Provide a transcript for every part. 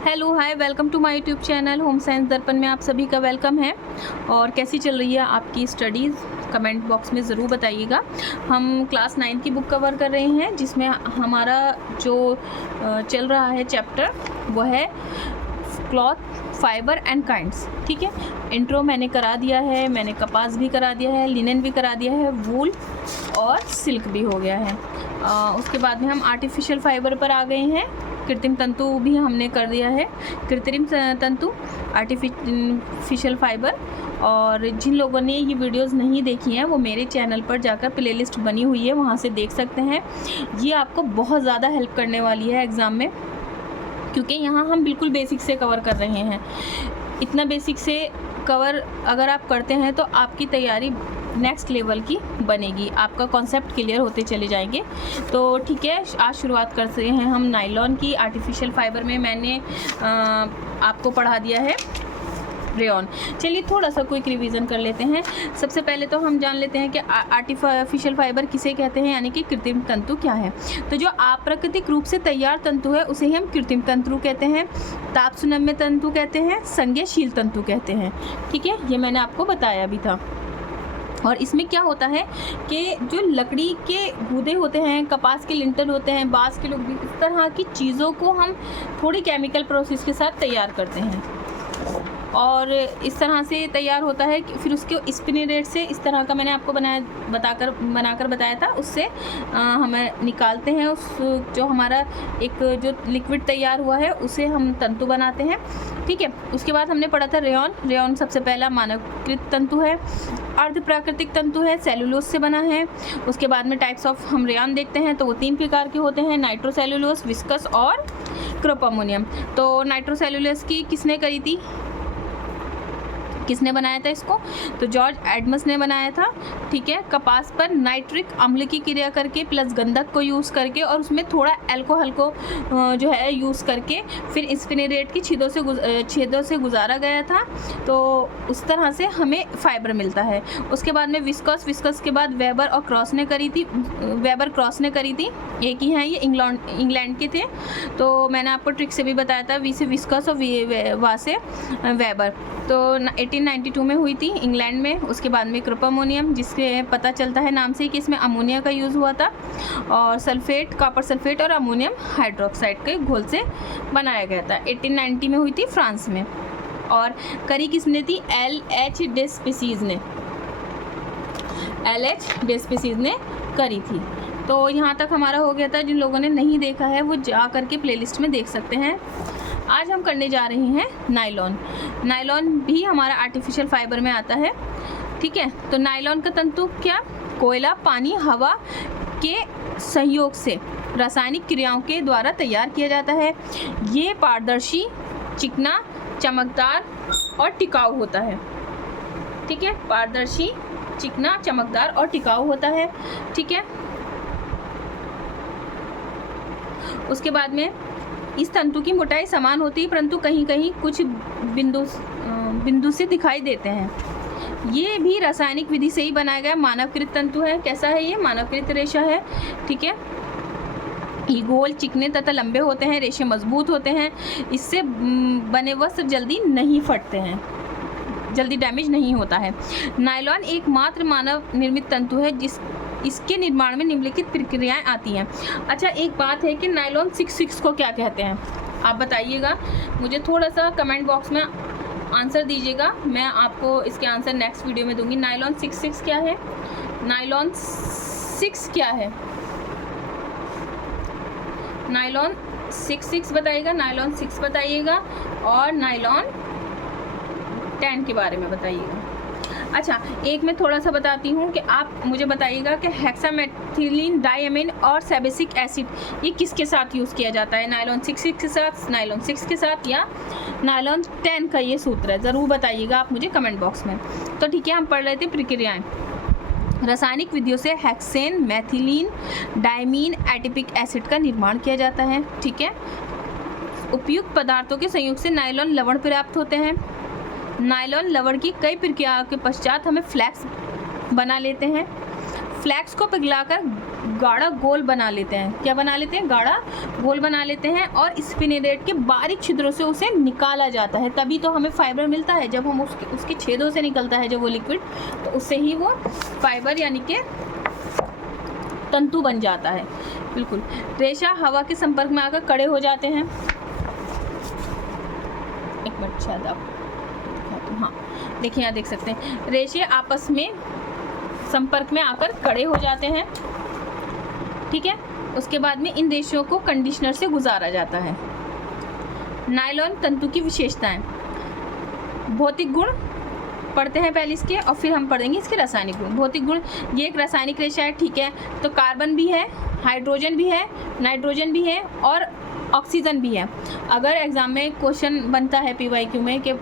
Hello hi welcome to my YouTube channel home science Darpan में आप सभी का वेलकम है। और कैसी चल रही है आपकी स्टडीज़, कमेंट बॉक्स में ज़रूर बताइएगा। हम क्लास 9 की बुक कवर कर रहे हैं जिसमें हमारा जो चल रहा है चैप्टर वो है क्लॉथ, फाइबर एंड काइंड्स। ठीक है, इंट्रो मैंने करा दिया है, मैंने कपास भी करा दिया है, लिनन भी करा दिया है, वूल और सिल्क भी हो गया है। उसके बाद में हम आर्टिफिशियल फाइबर पर आ गए हैं। कृत्रिम तंतु भी हमने कर दिया है, कृत्रिम तंतु, आर्टिफिशियल फाइबर। और जिन लोगों ने ये वीडियोस नहीं देखी हैं वो मेरे चैनल पर जाकर प्लेलिस्ट बनी हुई है, वहाँ से देख सकते हैं। ये आपको बहुत ज़्यादा हेल्प करने वाली है एग्ज़ाम में, क्योंकि यहाँ हम बिल्कुल बेसिक से कवर कर रहे हैं। इतना बेसिक से कवर अगर आप करते हैं तो आपकी तैयारी नेक्स्ट लेवल की बनेगी, आपका कॉन्सेप्ट क्लियर होते चले जाएंगे। तो ठीक है, आज शुरुआत करते हैं हम नायलॉन की। आर्टिफिशियल फाइबर में मैंने आपको पढ़ा दिया है रेयॉन। चलिए थोड़ा सा क्विक रिवीजन कर लेते हैं। सबसे पहले तो हम जान लेते हैं कि आर्टिफिशियल फाइबर किसे कहते हैं, यानी कि कृत्रिम तंतु क्या है। तो जो अप्राकृतिक रूप से तैयार तंतु है उसे ही हम कृत्रिम तंतु कहते हैं, ताप सुनम्य तंतु कहते हैं, संज्ञाशील तंतु कहते हैं। ठीक है, ये मैंने आपको बताया भी था। और इसमें क्या होता है कि जो लकड़ी के गूदे होते हैं, कपास के लिंटल होते हैं, बांस के लुगदी, इस तरह की चीज़ों को हम थोड़ी केमिकल प्रोसेस के साथ तैयार करते हैं। और इस तरह से तैयार होता है कि फिर उसके स्पिनिंग से इस तरह का मैंने आपको बनाकर बताया था, उससे हमें निकालते हैं उस जो हमारा एक जो लिक्विड तैयार हुआ है उसे हम तंतु बनाते हैं। ठीक है, उसके बाद हमने पढ़ा था रेयॉन। रेयॉन सबसे पहला मानवकृत तंतु है, अर्ध प्राकृतिक तंतु है, सेलुलोज से बना है। उसके बाद में टाइप्स ऑफ हम रेयॉन देखते हैं तो वो 3 प्रकार के होते हैं, नाइट्रोसेलुलोज, विस्कस और क्रोपोमोनियम। तो नाइट्रोसेलुलोज की किसने करी थी, किसने बनाया था इसको, तो जॉर्ज एडम्स ने बनाया था। ठीक है, कपास पर नाइट्रिक अम्ल की क्रिया करके प्लस गंधक को यूज़ करके और उसमें थोड़ा अल्कोहल को जो है यूज़ करके फिर स्पिनिरेट की छेदों से गुजारा गया था। तो उस तरह से हमें फाइबर मिलता है। उसके बाद में विस्कस के बाद वेबर और क्रॉस ने करी थी, वेबर क्रॉस ने करी थी। एक ही हैं ये, इंग्लैंड के थे। तो मैंने आपको ट्रिक से भी बताया था, वी से विस्कस और वा से वेबर। तो 1892 में हुई थी इंग्लैंड में। उसके बाद में क्रोपोमोनियम, जिसके पता चलता है नाम से कि इसमें अमोनिया का यूज़ हुआ था, और सल्फेट, कॉपर सल्फेट और अमोनियम हाइड्रोक्साइड के घोल से बनाया गया था। 1890 में हुई थी फ्रांस में। और करी किसने थी, LH डेस्पिसीज ने, LH डेस्पिसीज ने करी थी। तो यहाँ तक हमारा हो गया था। जिन लोगों ने नहीं देखा है वो जा करके प्लेलिस्ट में देख सकते हैं। आज हम करने जा रहे हैं नायलॉन। नायलॉन भी हमारा आर्टिफिशियल फाइबर में आता है। ठीक है, तो नायलॉन का तंतु क्या, कोयला, पानी, हवा के सहयोग से रासायनिक क्रियाओं के द्वारा तैयार किया जाता है। ये पारदर्शी, चिकना, चमकदार और टिकाऊ होता है। ठीक है, पारदर्शी, चिकना, चमकदार और टिकाऊ होता है। ठीक है, उसके बाद में इस तंतु की मोटाई समान होती है, परंतु कहीं कहीं कुछ बिंदु से दिखाई देते हैं। ये भी रासायनिक विधि से ही बनाया गया मानवकृत तंतु है। कैसा है ये, मानवकृत रेशा है। ठीक है, ये गोल, चिकने तथा लंबे होते हैं, रेशे मजबूत होते हैं। इससे बने वस्त्र जल्दी नहीं फटते हैं, जल्दी डैमेज नहीं होता है। नायलॉन एकमात्र मानव निर्मित तंतु है इसके निर्माण में निम्नलिखित प्रक्रियाएं आती हैं। अच्छा, एक बात है कि नायलॉन 66 को क्या कहते हैं, आप बताइएगा मुझे। थोड़ा सा कमेंट बॉक्स में आंसर दीजिएगा, मैं आपको इसके आंसर नेक्स्ट वीडियो में दूंगी। नायलॉन 66 क्या है, नायलॉन 6 क्या है, नायलॉन 66 बताइएगा, नायलॉन 6 बताइएगा, और नायलॉन 10 के बारे में बताइएगा। अच्छा, एक मैं थोड़ा सा बताती हूँ कि आप मुझे बताइएगा कि हेक्सामेथिलीन डायमीन और सैबेसिक एसिड ये किसके साथ यूज़ किया जाता है, नायलॉन 66 के साथ, नायलॉन 6 के साथ, या नायलॉन 10 का ये सूत्र है, ज़रूर बताइएगा आप मुझे कमेंट बॉक्स में। तो ठीक है, हम पढ़ रहे थे प्रक्रियाएँ। रासायनिक विधियों से हेक्सेन, मैथिलीन, डायमीन, एटिपिक एसिड का निर्माण किया जाता है। ठीक है, उपयुक्त पदार्थों के संयोग से नायलॉन लवण प्राप्त होते हैं। नायलॉन लवण की कई प्रक्रियाओं के पश्चात हमें फ्लैक्स बना लेते हैं। फ्लैक्स को पिघलाकर गाढ़ा घोल बना लेते हैं। क्या बना लेते हैं? गाढ़ा घोल बना लेते हैं और स्पिनरेट के बारीक छिद्रों से उसे निकाला जाता है। तभी तो हमें फाइबर मिलता है, जब हम उसके छेदों से निकलता है जब वो लिक्विड, तो उससे ही वो फाइबर यानी कि तंतु बन जाता है। बिल्कुल। रेशा हवा के संपर्क में आकर कड़े हो जाते हैं। एक मिनट शायद आप, हाँ देखिए यहाँ देख सकते हैं, रेशे आपस में संपर्क में आकर कड़े हो जाते हैं। ठीक है। उसके बाद में इन रेशों को कंडीशनर से गुजारा जाता है। नायलॉन तंतु की विशेषताएं, भौतिक गुण पढ़ते हैं पहले इसके, और फिर हम पढ़ेंगे इसके रासायनिक गुण। भौतिक गुण, ये एक रासायनिक रेशा है। ठीक है। तो कार्बन भी है, हाइड्रोजन भी है, नाइट्रोजन भी है और ऑक्सीजन भी है। अगर एग्जाम में क्वेश्चन बनता है PYQ में कि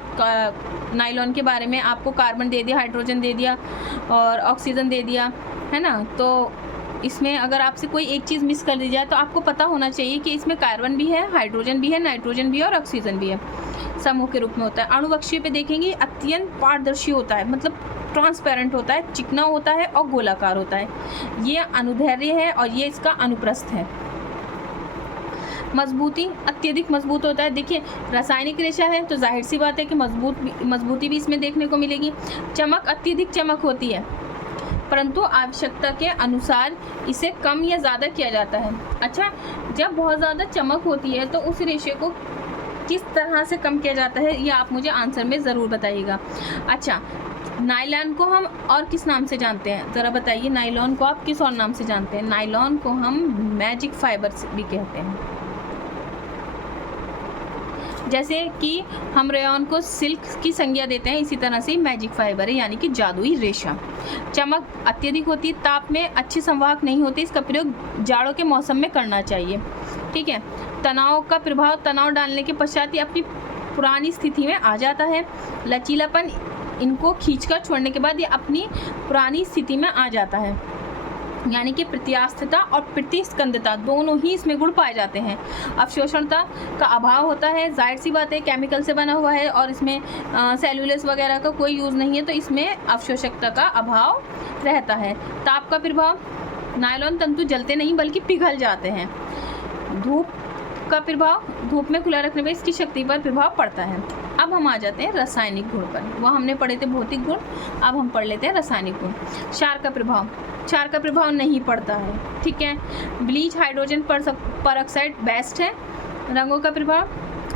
नायलॉन के बारे में आपको कार्बन दे दिया, हाइड्रोजन दे दिया और ऑक्सीजन दे दिया, है ना, तो इसमें अगर आपसे कोई एक चीज़ मिस कर दी जाए तो आपको पता होना चाहिए कि इसमें कार्बन भी है, हाइड्रोजन भी है, नाइट्रोजन भी है और ऑक्सीजन भी है। समूह के रूप में होता है। अणुवक्षीय पे देखेंगे अत्यंत पारदर्शी होता है, मतलब ट्रांसपेरेंट होता है, चिकना होता है और गोलाकार होता है। ये अनुदैर्ध्य है और ये इसका अनुप्रस्थ है। मजबूती, अत्यधिक मजबूत होता है। देखिए रासायनिक रेशा है तो जाहिर सी बात है कि मजबूती भी इसमें देखने को मिलेगी। चमक, अत्यधिक चमक होती है, परंतु आवश्यकता के अनुसार इसे कम या ज़्यादा किया जाता है। अच्छा, जब बहुत ज़्यादा चमक होती है तो उस रेशे को किस तरह से कम किया जाता है, ये आप मुझे आंसर में ज़रूर बताइएगा। अच्छा, नायलॉन को हम और किस नाम से जानते हैं, ज़रा बताइए। नायलॉन को आप किस और नाम से जानते हैं? नायलॉन को हम मैजिक फाइबर भी कहते हैं। जैसे कि हम रेयॉन को सिल्क की संज्ञा देते हैं, इसी तरह से मैजिक फाइबर है यानी कि जादुई रेशा। चमक अत्यधिक होती है, ताप में अच्छी संवाहक नहीं होती, इसका प्रयोग जाड़ों के मौसम में करना चाहिए। ठीक है। तनाव का प्रभाव, तनाव डालने के पश्चात ही अपनी पुरानी स्थिति में आ जाता है। लचीलापन, इनको खींचकर छोड़ने के बाद ये अपनी पुरानी स्थिति में आ जाता है, यानी कि प्रत्यास्थता और प्रतिस्कंदता दोनों ही इसमें गुण पाए जाते हैं। अवशोषणता का अभाव होता है, जाहिर सी बात है केमिकल से बना हुआ है और इसमें सेलुलोज वगैरह का कोई यूज़ नहीं है, तो इसमें अवशोषकता का अभाव रहता है। ताप का प्रभाव, नायलॉन तंतु जलते नहीं बल्कि पिघल जाते हैं। धूप का प्रभाव, धूप में खुला रखने पर इसकी शक्ति पर प्रभाव पड़ता है। अब हम आ जाते हैं रासायनिक गुण पर। वह हमने पढ़े थे भौतिक गुण, अब हम पढ़ लेते हैं रासायनिक गुण। क्षार का प्रभाव, क्षार का प्रभाव नहीं पड़ता है। ठीक है। ब्लीच, हाइड्रोजन परऑक्साइड बेस्ट है। रंगों का प्रभाव,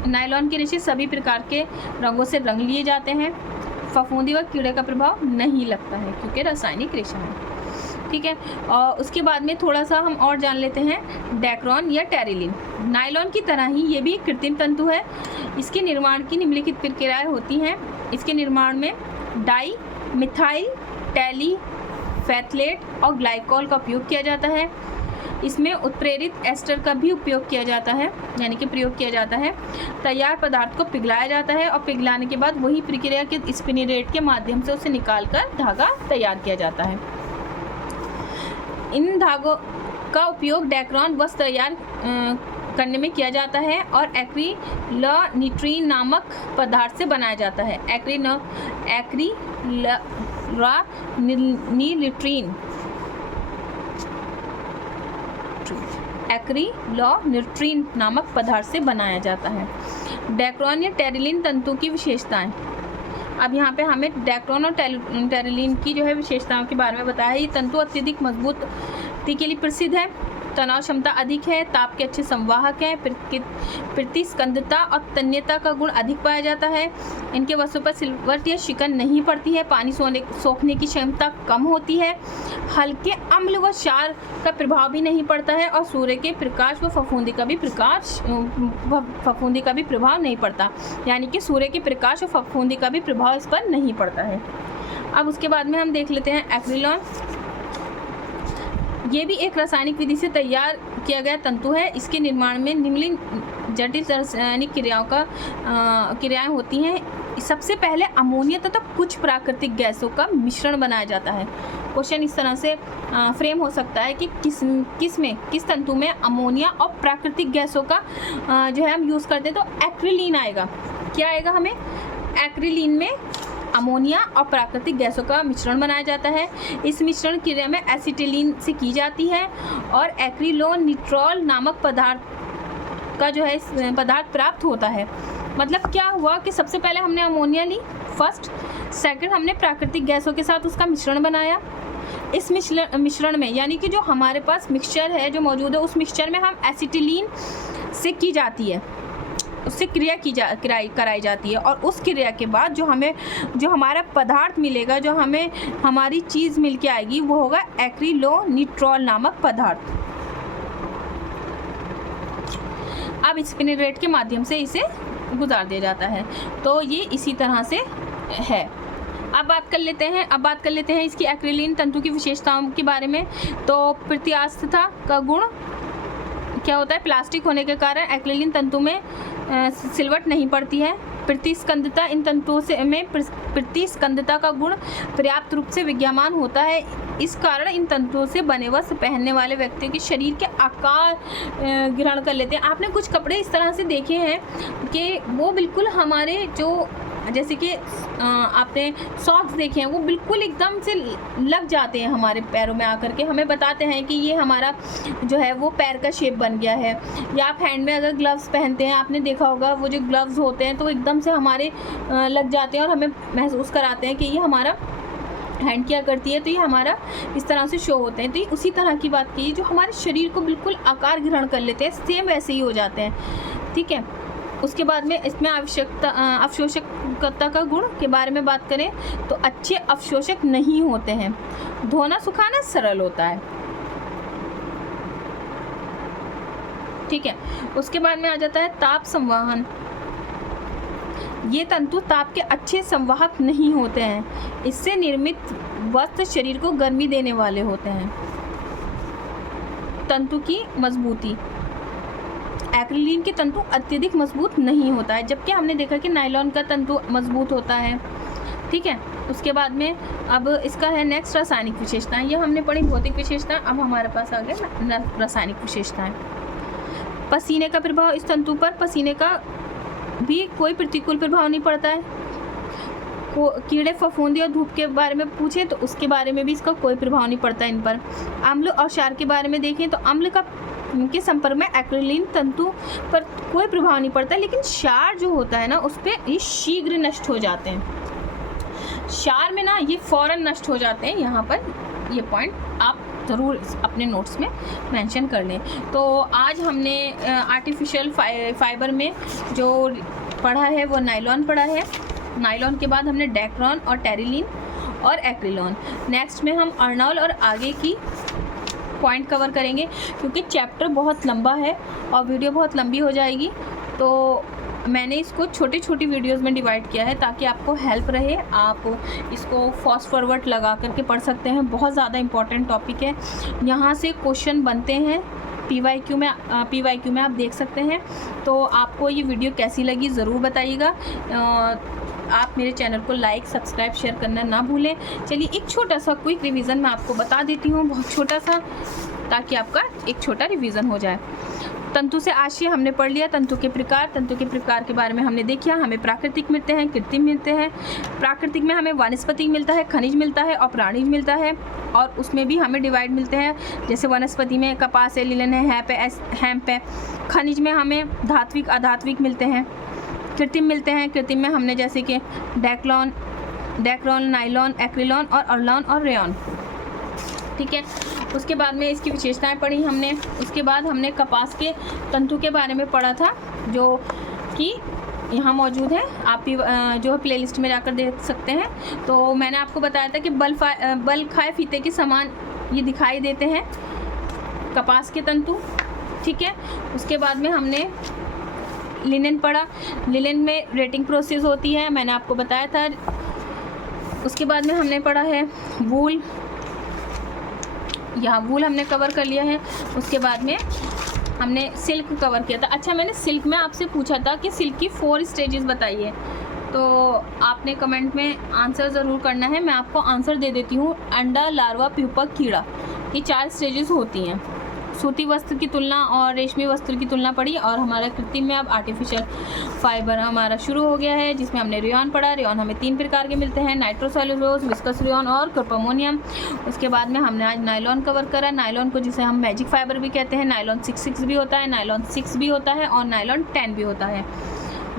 नायलॉन के रेशे सभी प्रकार के रंगों से रंग लिए जाते हैं। फफूंदी व कीड़े का प्रभाव नहीं लगता है क्योंकि रासायनिक रेशा है। ठीक है। और उसके बाद में थोड़ा सा हम और जान लेते हैं डेक्रोन या टेरिलिन। नायलॉन की तरह ही ये भी एक कृत्रिम तंतु है। इसके निर्माण की निम्नलिखित प्रक्रियाएं होती हैं। इसके निर्माण में डाई, मिथाइल, टेलीफेथलेट और ग्लाइकोल का उपयोग किया जाता है। इसमें उत्प्रेरित एस्टर का भी उपयोग किया जाता है, यानी कि प्रयोग किया जाता है। तैयार पदार्थ को पिघलाया जाता है और पिघलाने के बाद वही प्रक्रिया के स्पिनरेट के माध्यम से उसे निकालकर धागा तैयार किया जाता है। इन धागों का उपयोग डेक्रोन वस्त्र तैयार करने में किया जाता है और एक्रिलनिट्रीन नामक पदार्थ से बनाया जाता है। एक्रिलनिट्रीन नामक पदार्थ से बनाया जाता है। डेक्रोन या टेरिलिन तंतु की विशेषताएं। अब यहाँ पे हमें डेक्रोन और टेरिलिन की जो है विशेषताओं के बारे में बताया है। ये तंतु अत्यधिक मजबूती के लिए प्रसिद्ध है, तनाव क्षमता अधिक है, ताप के अच्छे संवाहक हैं, प्रतिस्कंदता और तन्यता का गुण अधिक पाया जाता है। इनके वस्तु पर सिलवट या शिकन नहीं पड़ती है, पानी सोखने की क्षमता कम होती है, हल्के अम्ल व क्षार का प्रभाव भी नहीं पड़ता है और सूर्य के प्रकाश व फफूंदी का भी प्रभाव नहीं पड़ता, यानी कि सूर्य के प्रकाश व फफूंदी का भी प्रभाव इस पर नहीं पड़ता है। अब उसके बाद में हम देख लेते हैं एक्रिलॉन। ये भी एक रासायनिक विधि से तैयार किया गया तंतु है। इसके निर्माण में निम्नलिखित जटिल रासायनिक क्रियाएं होती हैं। सबसे पहले अमोनिया तथा कुछ प्राकृतिक गैसों का मिश्रण बनाया जाता है। क्वेश्चन इस तरह से फ्रेम हो सकता है कि किस तंतु में अमोनिया और प्राकृतिक गैसों का जो है हम यूज़ करते हैं, तो एक्रिलीन आएगा। क्या आएगा हमें? एक्रिलीन में अमोनिया और प्राकृतिक गैसों का मिश्रण बनाया जाता है। इस मिश्रण क्रिया में एसिटिलीन से की जाती है और एक्रिलोनिट्रॉल नामक पदार्थ का जो है पदार्थ प्राप्त होता है। मतलब क्या हुआ कि सबसे पहले हमने अमोनिया ली फर्स्ट, सेकंड हमने प्राकृतिक गैसों के साथ उसका मिश्रण बनाया। इस मिश्रण में यानी कि जो हमारे पास मिक्सचर है जो मौजूद है उस मिक्सचर में हम एसिटिलीन से की जाती है, उससे क्रिया कराई जाती है और उस क्रिया के बाद जो हमारा पदार्थ मिलेगा, जो हमें हमारी चीज़ मिल के आएगी वो होगा एक्रिलोनिट्रॉल नामक पदार्थ। अब स्पिनरेट के माध्यम से इसे गुजार दिया जाता है। तो ये इसी तरह से है। अब बात कर लेते हैं इसकी एक्रिलीन तंतु की विशेषताओं के बारे में। तो प्रत्यास्थता का गुण क्या होता है, प्लास्टिक होने के कारण एक्रिलीन तंतु में सिलवट नहीं पड़ती है। प्रतिस्कंदता, इन तंतुओं में प्रतिस्कंदता का गुण पर्याप्त रूप से विद्यमान होता है। इस कारण इन तंतुओं से बने वस्त्र पहनने वाले व्यक्ति के शरीर के आकार ग्रहण कर लेते हैं। आपने कुछ कपड़े इस तरह से देखे हैं कि वो बिल्कुल हमारे जो जैसे कि आपने सॉक्स देखे हैं वो बिल्कुल एकदम से लग जाते हैं हमारे पैरों में आकर के, हमें बताते हैं कि ये हमारा जो है वो पैर का शेप बन गया है। या आप हैंड में अगर ग्लव्स पहनते हैं, आपने देखा होगा वो जो ग्लव्स होते हैं तो एकदम से हमारे लग जाते हैं और हमें महसूस कराते हैं कि ये हमारा हैंड क्या करती है, तो ये हमारा इस तरह से शो होते हैं। तो ये उसी तरह की बात की जो हमारे शरीर को बिल्कुल आकार ग्रहण कर लेते हैं, सेम वैसे ही हो जाते हैं। ठीक है, उसके बाद में इसमें अवशोषकता का गुण के बारे में बात करें तो अच्छे अवशोषक नहीं होते हैं। धोना सुखाना सरल होता है। ठीक है, उसके बाद में आ जाता है ताप संवहन। ये तंतु ताप के अच्छे संवाहक नहीं होते हैं। इससे निर्मित वस्त्र शरीर को गर्मी देने वाले होते हैं। तंतु की मजबूती, एक्रिलीन के तंतु अत्यधिक मजबूत नहीं होता है, जबकि हमने देखा कि नायलॉन का तंतु मजबूत होता है। ठीक है, उसके बाद में अब इसका है नेक्स्ट रासायनिक विशेषताएं। ये हमने पढ़ी भौतिक विशेषताएं, अब हमारे पास आ गए रासायनिक विशेषताएं। पसीने का प्रभाव, इस तंतु पर पसीने का भी कोई प्रतिकूल प्रभाव नहीं पड़ता है। कीड़े फफूंदी और धूप के बारे में पूछे तो उसके बारे में भी इसका कोई प्रभाव नहीं पड़ता इन पर। अम्ल और क्षार के बारे में देखें तो अम्ल के संपर्क में एक्रिलीन तंतु पर कोई प्रभाव नहीं पड़ता, लेकिन क्षार जो होता है ना उस पर ये शीघ्र नष्ट हो जाते हैं। क्षार में ना ये फौरन नष्ट हो जाते हैं। यहाँ पर ये पॉइंट आप ज़रूर अपने नोट्स में मेंशन कर लें। तो आज हमने आर्टिफिशियल फाइबर में जो पढ़ा है वो नायलॉन पढ़ा है। नायलॉन के बाद हमने डेक्रॉन और टेरिलीन और एक्रिलॉन। नेक्स्ट में हम अर्नॉल और आगे की पॉइंट कवर करेंगे, क्योंकि चैप्टर बहुत लंबा है और वीडियो बहुत लंबी हो जाएगी। तो मैंने इसको छोटी छोटी वीडियोस में डिवाइड किया है ताकि आपको हेल्प रहे। आप इसको फास्ट फॉरवर्ड लगा करके पढ़ सकते हैं। बहुत ज़्यादा इम्पॉर्टेंट टॉपिक है। यहाँ से क्वेश्चन बनते हैं पीवाईक्यू में आप देख सकते हैं। तो आपको ये वीडियो कैसी लगी ज़रूर बताइएगा। आप मेरे चैनल को लाइक, सब्सक्राइब, शेयर करना ना भूलें। चलिए एक छोटा सा क्विक रिवीजन मैं आपको बता देती हूँ, बहुत छोटा सा, ताकि आपका एक छोटा रिवीजन हो जाए। तंतु से आशय हमने पढ़ लिया। तंतु के प्रकार के बारे में हमने देखा। हमें प्राकृतिक मिलते हैं, कृत्रिम मिलते हैं। प्राकृतिक में हमें वनस्पति मिलता है, खनिज मिलता है और प्राणिज मिलता है, और उसमें भी हमें डिवाइड मिलते हैं। जैसे वनस्पति में कपास है, लिनन है, हेम्प है। खनिज में हमें धात्विक, अधात्विक मिलते हैं। कृत्रिम मिलते हैं, कृत्रिम में हमने जैसे कि डेक्रॉन, नायलॉन, एक्रिलॉन और अर्लॉन और रेयॉन। ठीक है, उसके बाद में इसकी विशेषताएं पढ़ी हमने। उसके बाद हमने कपास के तंतु के बारे में पढ़ा था, जो कि यहाँ मौजूद है। आप जो है प्लेलिस्ट में जाकर देख सकते हैं। तो मैंने आपको बताया था कि बल खाए फीते के समान ये दिखाई देते हैं कपास के तंतु। ठीक है, उसके बाद में हमने लिनन पढ़ा। लिनन में रेटिंग प्रोसेस होती है, मैंने आपको बताया था। उसके बाद में हमने पढ़ा है वूल। यहाँ वूल हमने कवर कर लिया है। उसके बाद में हमने सिल्क कवर किया था। अच्छा, मैंने सिल्क में आपसे पूछा था कि सिल्क की 4 स्टेजेस बताइए, तो आपने कमेंट में आंसर ज़रूर करना है। मैं आपको आंसर दे देती हूँ। अंडा, लार्वा, प्यूपा, कीड़ा, ये 4 स्टेजेस होती हैं। सूती वस्त्र की तुलना और रेशमी वस्त्र की तुलना पढ़ी, और हमारा कृत्रिम में अब आर्टिफिशियल फाइबर हमारा शुरू हो गया है, जिसमें हमने रेयॉन पढ़ा। रेयॉन हमें 3 प्रकार के मिलते हैं, नाइट्रोसेल्यूलोज, विस्कस रेयॉन और कर्पमोनियम। उसके बाद में हमने आज नायलॉन कवर करा। नायलॉन को जिसे हम मैजिक फाइबर भी कहते हैं, नायलॉन 6 भी होता है, नायलॉन 6 भी होता है और नायलॉन 10 भी होता है।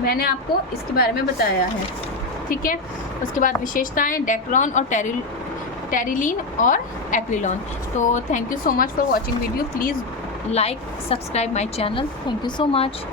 मैंने आपको इसके बारे में बताया है, ठीक है। उसके बाद विशेषताएँ डेक्ट्रॉन और टेरिलीन और एक्रिलॉन। तो thank you so much for watching video. Please like, subscribe my channel. Thank you so much.